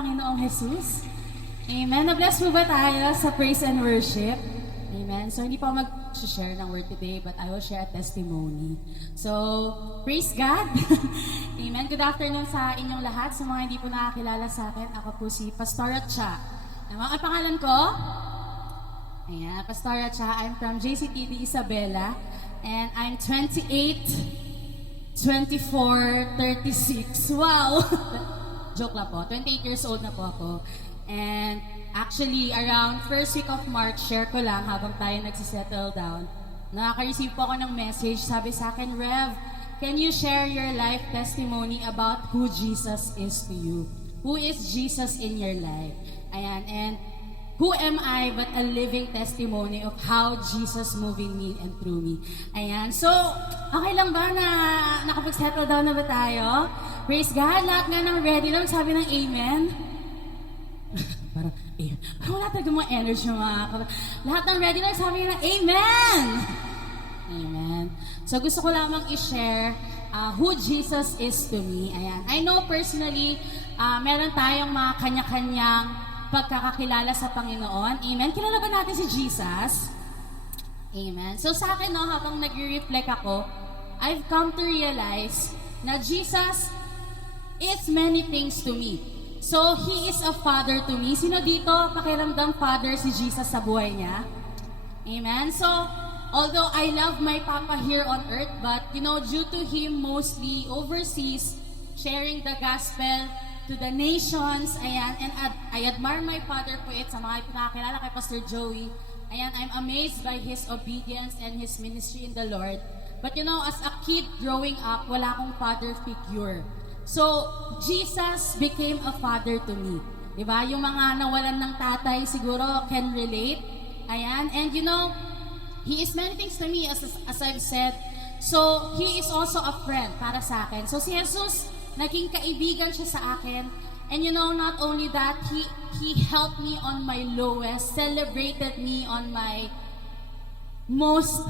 Panginoong Jesus. Amen. Na-bless po ba tayo sa praise and worship? Amen. So, hindi pa ako mag-share ng word today, but I will share a testimony. So, praise God. Amen. Good afternoon sa inyong lahat. Sa mga hindi po nakakilala sa akin, ako po si Pastora Cha. Ang pangalan ko? Ayan, Pastora Cha. I'm from JCTV Isabela. And I'm 28, 24, 36. Wow! Joke lang po. 28 years old na po ako. And actually, around first week of March, share ko lang habang tayo nagsisettle down. Nakaka-receive po ako ng message. Sabi sa akin, Rev, can you share your life testimony about who Jesus is to you? Who is Jesus in your life? Ayan, and who am I but a living testimony of how Jesus moving me and through me? Ayan. So, okay lang ba na nakapag-settle down na ba tayo? Praise God. Lahat nga ng ready na magsabi ng amen. Parang wala talaga mga energy lahat ng ready na magsabi ng amen. Amen. So, gusto ko lamang i-share who Jesus is to me. Ayan. I know personally, meron tayong mga kanya-kanyang pagkakakilala sa Panginoon. Amen. Kilala ba natin si Jesus? Amen. So sa akin, habang nag-reflect ako, I've come to realize na Jesus is many things to me. So, He is a father to me. Sino dito, pakiramdam father si Jesus sa buhay niya? Amen. So, although I love my Papa here on earth, but due to Him mostly overseas, sharing the gospel to the nations, ayan, and I admire my father po sa mga pinakakilala kay Pastor Joey. Ayan, I'm amazed by his obedience and his ministry in the Lord. But as a kid growing up, wala akong father figure. So, Jesus became a father to me. Diba? Yung mga nawalan ng tatay siguro can relate. Ayan, and He is many things to me as I've said. So, He is also a friend para sa akin. So, si Jesus, naging kaibigan siya sa akin. And not only that, He helped me on my lowest, celebrated me on my most,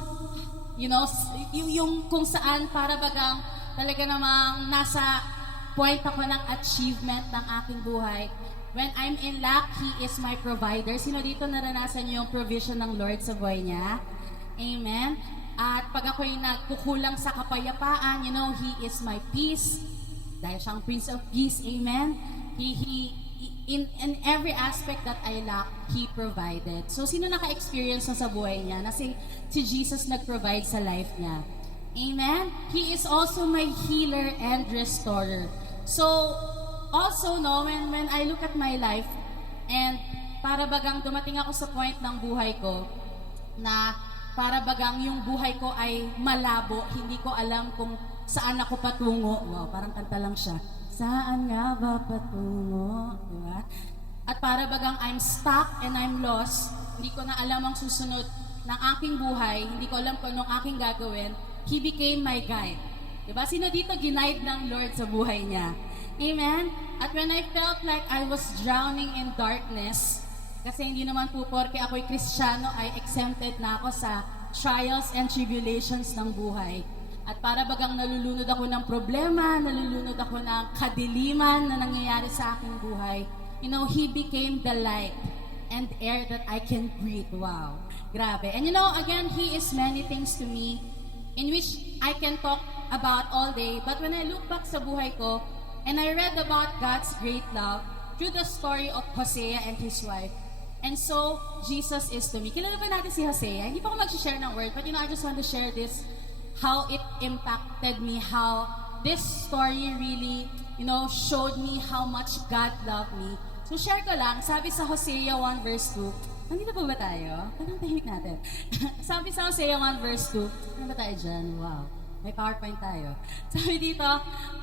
yung kung saan para bagang talaga namang nasa point ako ng achievement ng aking buhay. When I'm in lack, He is my provider. Sino dito naranasan niyo yung provision ng Lord sa buhay niya? Amen. At pag ako'y nagkukulang sa kapayapaan, He is my peace. Dahil siyang Prince of Peace, amen? He in every aspect that I lack, He provided. So, sino naka-experience na sa buhay niya na si Jesus nag-provide sa life niya? Amen? He is also my healer and restorer. So, also, when I look at my life, and para bagang dumating ako sa point ng buhay ko, na para bagang yung buhay ko ay malabo, hindi ko alam kung saan ako patungo. Wow, parang kanta lang siya. Saan nga ba patungo? Diba? At para bagang I'm stuck and I'm lost, hindi ko na alam ang susunod ng aking buhay, hindi ko alam kung anong aking gagawin, He became my guide. Diba? Sino dito ginaid ng Lord sa buhay niya? Amen? At when I felt like I was drowning in darkness, kasi hindi naman po porke ako'y Kristiyano ay exempted na ako sa trials and tribulations ng buhay. At para bagang nalulunod ako ng problema, nalulunod ako ng kadiliman na nangyayari sa aking buhay, He became the light and air that I can breathe. Wow. Grabe. And again, He is many things to me in which I can talk about all day. But when I look back sa buhay ko, and I read about God's great love through the story of Hosea and his wife, and so, Jesus is to me. Kilala ba natin si Hosea? Hindi pa ako mag-share ng word, but I just want to share this, how it impacted me, how this story really, showed me how much God loved me. So, share ko lang, sabi sa Hosea 1 verse 2, nandito po ba tayo? Parang tahimik natin. Sabi sa Hosea 1 verse 2, ano ba tayo dyan? Wow. May PowerPoint tayo. Sabi dito,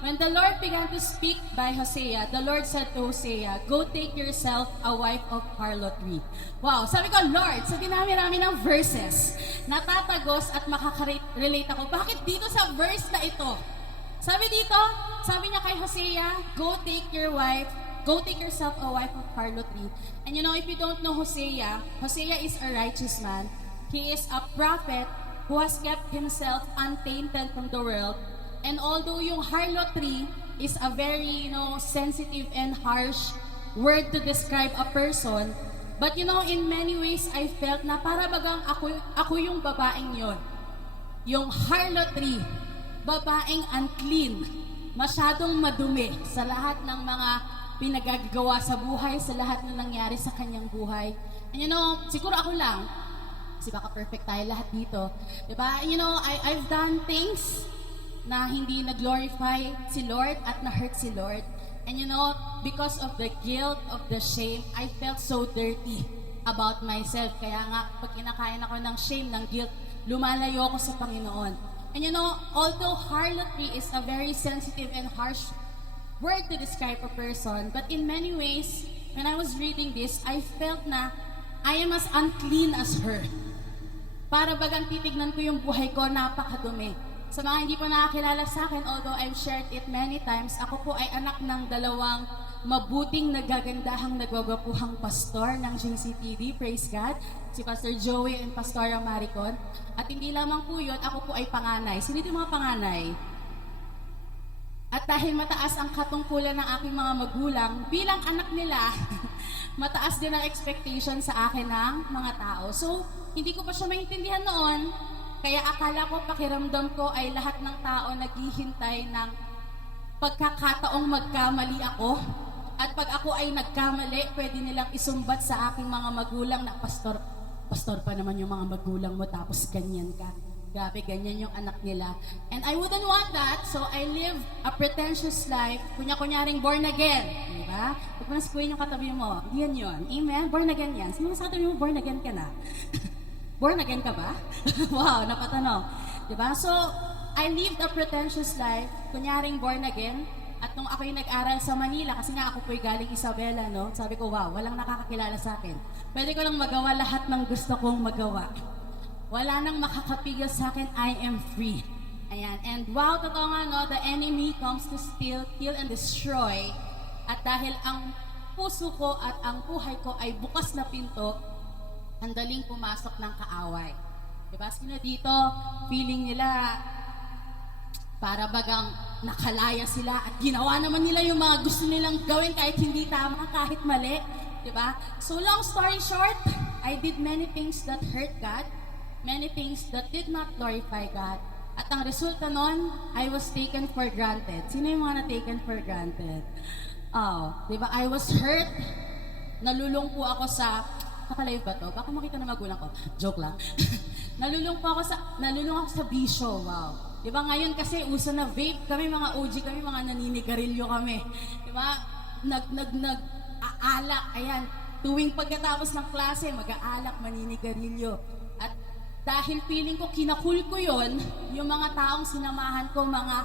when the Lord began to speak by Hosea, the Lord said to Hosea, go take yourself a wife of harlotry. Wow, sabi ko, Lord, sa dinami-rami ng verses, natatagos at makaka-relate ako. Bakit dito sa verse na ito? Sabi dito, sabi niya kay Hosea, go take yourself a wife of harlotry. And if you don't know Hosea, Hosea is a righteous man. He is a prophet who has kept himself untainted from the world. And although yung harlotry is a very, sensitive and harsh word to describe a person. But you know, in many ways, I felt na para bagang ako yung babaeng yon. Yung harlotry, babaeng unclean, masyadong madumi sa lahat ng mga pinagagawa sa buhay, sa lahat na nangyari sa kanyang buhay. And you know, siguro ako lang, kasi baka perfect tayo lahat dito. Diba? And you know, I've done things na hindi na-glorify si Lord at na-hurt si Lord. And you know, because of the guilt, of the shame, I felt so dirty about myself. Kaya nga, pag kinakain ako ng shame, ng guilt, lumalayo ako sa Panginoon. And you know, although harlotry is a very sensitive and harsh word to describe a person, but in many ways, when I was reading this, I felt na I am as unclean as her. Para bagang titignan ko yung buhay ko, napakadumi. Sa mga hindi pa nakakilala sa akin, although I've shared it many times, ako po ay anak ng dalawang mabuting, nagagandahang, nagwagwapuhang pastor ng JCTV, praise God, si Pastor Joey and Pastora Maricon. At hindi lamang po yun, ako po ay panganay. Sino yung mga panganay? At dahil mataas ang katungkulan ng aking mga magulang, bilang anak nila, mataas din ang expectation sa akin ng mga tao. So, hindi ko pa siya maintindihan noon. Kaya akala ko, pakiramdam ko ay lahat ng tao naghihintay ng pagkakataong magkamali ako. At pag ako ay nagkamali, pwede nilang isumbat sa aking mga magulang na, Pastor pa naman yung mga magulang mo, tapos ganyan ka. Grabe, ganyan yung anak nila. And I wouldn't want that, so I live a pretentious life, kunyaring born again. Diba? Huwag mo na sikuin yung katabi mo. Yan yun. Amen? Born again yan. Sino sa tabi mo, born again ka na? Born again ka ba? Wow, napatanong. Diba? So, I lived a pretentious life, kunyaring born again. At nung ako yung nag-aral sa Manila, kasi nga ako po'y galing Isabela, no? Sabi ko, wow, walang nakakakilala sa akin. Pwede ko lang magawa lahat ng gusto kong magawa. Wala nang makakapigil sa akin, I am free. Ayan. And wow, totoo nga, no? The enemy comes to steal, kill, and destroy. At dahil ang puso ko at ang buhay ko ay bukas na pinto, ang daling pumasok ng kaaway. Diba? Sino dito, feeling nila para bagang nakalaya sila at ginawa naman nila yung mga gusto nilang gawin kahit hindi tama, kahit mali. Diba? So long story short, I did many things that hurt God, many things that did not glorify God. At ang resulta nun, I was taken for granted. Sino yung mga na-taken for granted? Oh, diba? I was hurt. Nalulung po ako sa nakalive ba to? Baka makita na magulang ko. Joke lang. nalulung ako sa bisyo. Wow. Diba ngayon kasi uso na vape kami, mga OG kami, mga naninigarilyo kami. Diba? Nag-aalak. Ayan. Tuwing pagkatapos ng klase, mag-aalak, maninigarilyo. At dahil feeling ko, kinakul ko yon, yung mga taong sinamahan ko, mga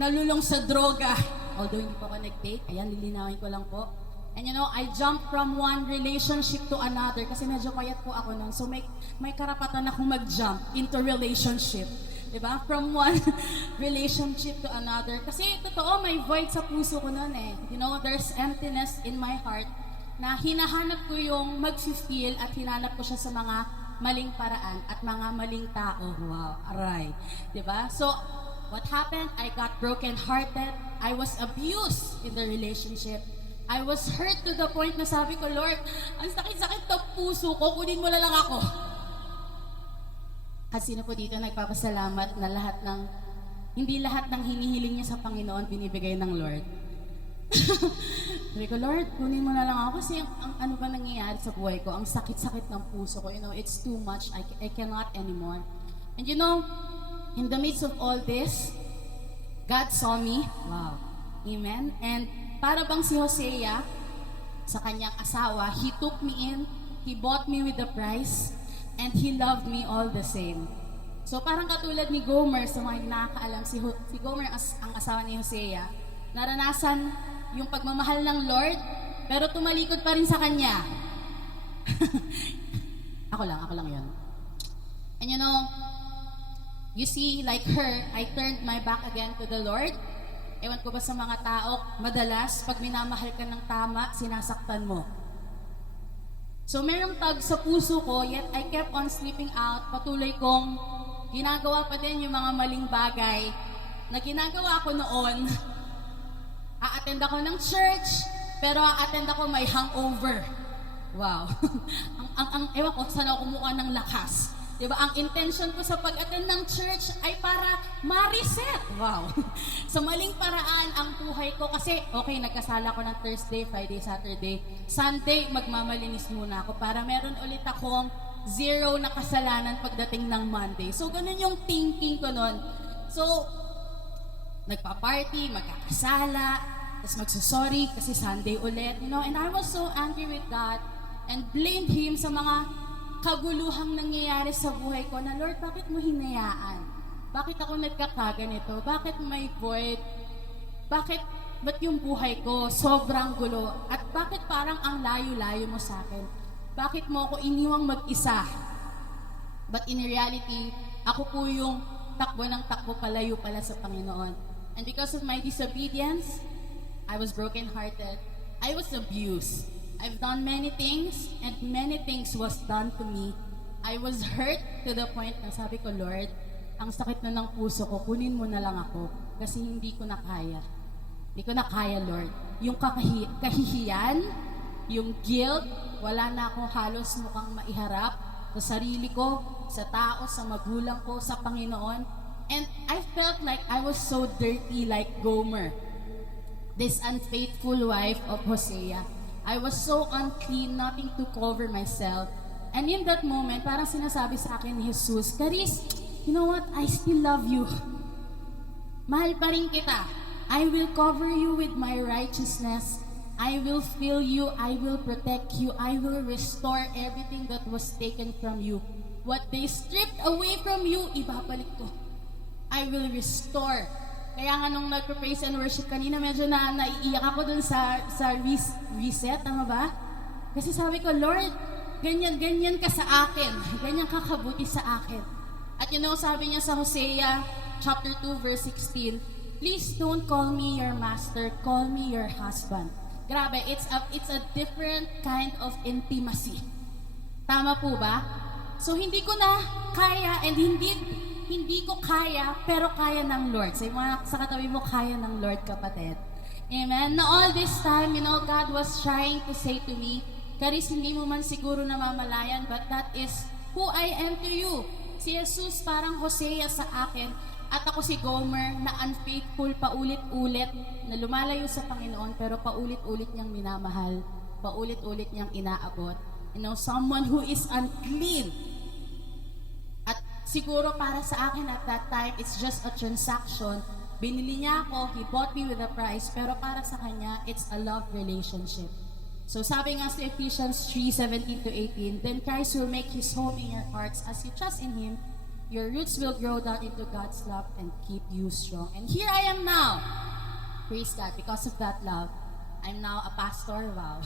nalulong sa droga. Although hindi pa ako nag-date, ayan, lilinawin ko lang po. And you know, I jumped from one relationship to another kasi medyo payat po ako nun. So may karapatan akong mag-jump into relationship. Diba? From one relationship to another. Kasi totoo, may void sa puso ko nun eh. You know, there's emptiness in my heart na hinahanap ko yung mag-feel at hinanap ko siya sa mga maling paraan at mga maling tao. Wow, aray. Diba? So, what happened? I got broken-hearted. I was abused in the relationship. I was hurt to the point na sabi ko, Lord, ang sakit-sakit ng puso ko, kunin mo na lang ako. At sino po dito nagpapasalamat na hindi lahat ng hinihiling niya sa Panginoon binibigay ng Lord? Sabi ko, Lord, kunin mo na lang ako kasi ang ano ba nangyayari sa buhay ko? Ang sakit-sakit ng puso ko, you know, it's too much, I cannot anymore. And you know, in the midst of all this, God saw me. Wow. Amen. And para bang si Hosea sa kanyang asawa, he took me in, he bought me with the price, and he loved me all the same. So parang katulad ni Gomer, sa mga nakakaalam, si Gomer ang asawa ni Hosea, naranasan yung pagmamahal ng Lord, pero tumalikod pa rin sa kanya. Ako lang yun. And you know, you see, like her, I turned my back again to the Lord. Ewan ko ba sa mga tao, madalas, pag minamahal ka ng tama, sinasaktan mo. So merong tag sa puso ko, yet I kept on sleeping out. Patuloy kong ginagawa pa din yung mga maling bagay na ginagawa ko noon. A-attend ako ng church, pero attend ako may hangover. Wow. Ewan ko, saan ako kumuha ng lakas. Diba? Ang intention ko sa pag-attend ng church ay para ma-reset. Wow. Sa maling paraan ang buhay ko. Kasi, okay, nagkasala ko ng Thursday, Friday, Saturday. Sunday, magmamalinis muna ako para meron ulit akong 0 na kasalanan pagdating ng Monday. So, ganun yung thinking ko nun. So, nagpa-party, magkakasala, tapos magsusorry kasi Sunday ulit, you know, and I was so angry with God and blamed Him sa mga kaguluhang nangyayari sa buhay ko na, Lord, bakit mo hinayaan? Bakit ako nagkakaganito? Bakit may void? Ba't yung buhay ko sobrang gulo? At bakit parang ang layo-layo mo sa akin? Bakit mo ako iniwang mag-isa? But in reality, ako po yung takbo ng takbo palayo pala sa Panginoon. And because of my disobedience, I was brokenhearted. I was abused. I've done many things, and many things was done to me. I was hurt to the point na sabi ko, Lord, ang sakit na ng puso ko, kunin mo na lang ako kasi hindi ko na kaya. Hindi ko na kaya, Lord. Yung kahihiyan, yung guilt, wala na akong halos mukhang maiharap sa sarili ko, sa tao, sa magulang ko, sa Panginoon. And I felt like I was so dirty like Gomer, this unfaithful wife of Hosea. I was so unclean, nothing to cover myself. And in that moment, parang sinasabi sa akin ni Jesus, Charis, you know what? I still love you. Mahal pa rin kita. I will cover you with my righteousness. I will fill you. I will protect you. I will restore everything that was taken from you. What they stripped away from you, ibabalik ko. I will restore. Kaya nga nung nagpa-praise and worship kanina, medyo naiiyak ako dun sa reset, tama ba? Kasi sabi ko, Lord, ganyan ka sa akin. Ganyan ka kabuti sa akin. At you know, sabi niya sa Hosea chapter 2 verse 16, please don't call me your master, call me your husband. Grabe, it's a different kind of intimacy. Tama po ba? So hindi ko na kaya and hindi ko kaya, pero kaya ng Lord. Sa katabi mo, kaya ng Lord, kapatid. Amen? Na all this time, you know, God was trying to say to me, Charis, hindi mo man siguro namamalayan, but that is who I am to you. Si Jesus parang Hosea sa akin, at ako si Gomer na unfaithful paulit-ulit, na lumalayo sa Panginoon, pero paulit-ulit niyang minamahal, paulit-ulit niyang inaabot. You know, someone who is unclean. Siguro para sa akin at that time, it's just a transaction. Binili niya ako, He bought me with a price, pero para sa kanya, it's a love relationship. So sabi nga sa Ephesians 3:17-18, then Christ will make His home in your hearts as you trust in Him. Your roots will grow down into God's love and keep you strong. And here I am now. Praise God, because of that love, I'm now a pastor. Wow.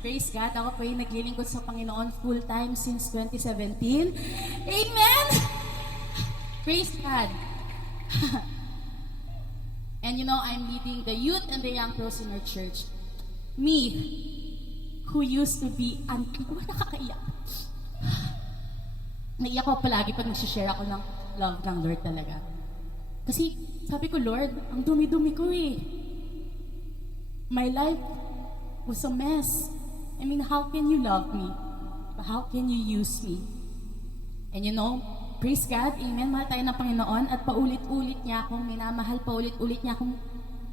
Praise God, ako po yung naglilingkod sa Panginoon full-time since 2017. Amen! Praise God. And you know, I'm leading the youth and the young girls in our church. Me, who used to be nakakaiyak. Naiyak ko palagi pag nagsishare ako ng love ng Lord talaga. Kasi sabi ko, Lord, ang dumi-dumi ko eh. My life was a mess. I mean, how can you love me? How can you use me? And you know, praise God, amen, mahal tayo ng Panginoon at paulit-ulit niya akong minamahal, paulit-ulit niya akong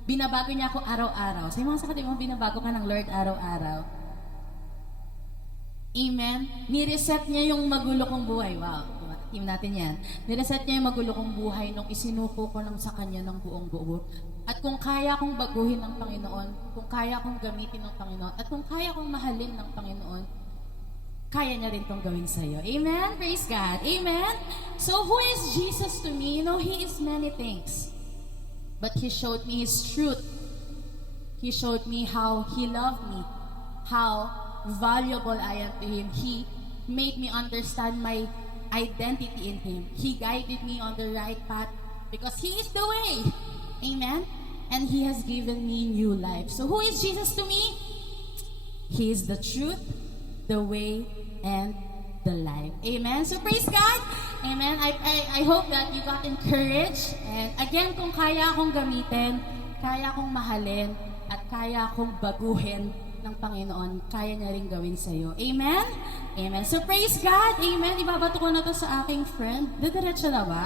binabago niya ako araw-araw. Sa mga sakit mo, binabago ka ng Lord araw-araw. Amen? Nireset niya yung magulo kong buhay. Wow, team natin yan. Nireset niya yung magulo kong buhay nung isinuko ko lang sa Kanya ng buong buo. At kung kaya kong baguhin ng Panginoon, kung kaya kong gamitin ng Panginoon, at kung kaya kong mahalin ng Panginoon, kaya niya rin itong gawin sa'yo. Amen? Praise God. Amen? So who is Jesus to me? You know, He is many things. But He showed me His truth. He showed me how He loved me, how valuable I am to Him. He made me understand my identity in Him. He guided me on the right path because He is the way. Amen? And He has given me new life. So who is Jesus to me? He is the truth, the way, and the life. Amen? So praise God. Amen? I hope that you got encouraged. And again, kung kaya akong gamitin, kaya akong mahalin, at kaya kong baguhin ng Panginoon, kaya niya rin gawin sa'yo. Amen? Amen. So praise God. Amen. Ibabato ko na to sa aking friend. Didiretso na ba?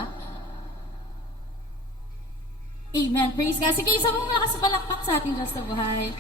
Amen. Praise God. Sige, isa mo malakas palakpak sa ating Diyos na buhay.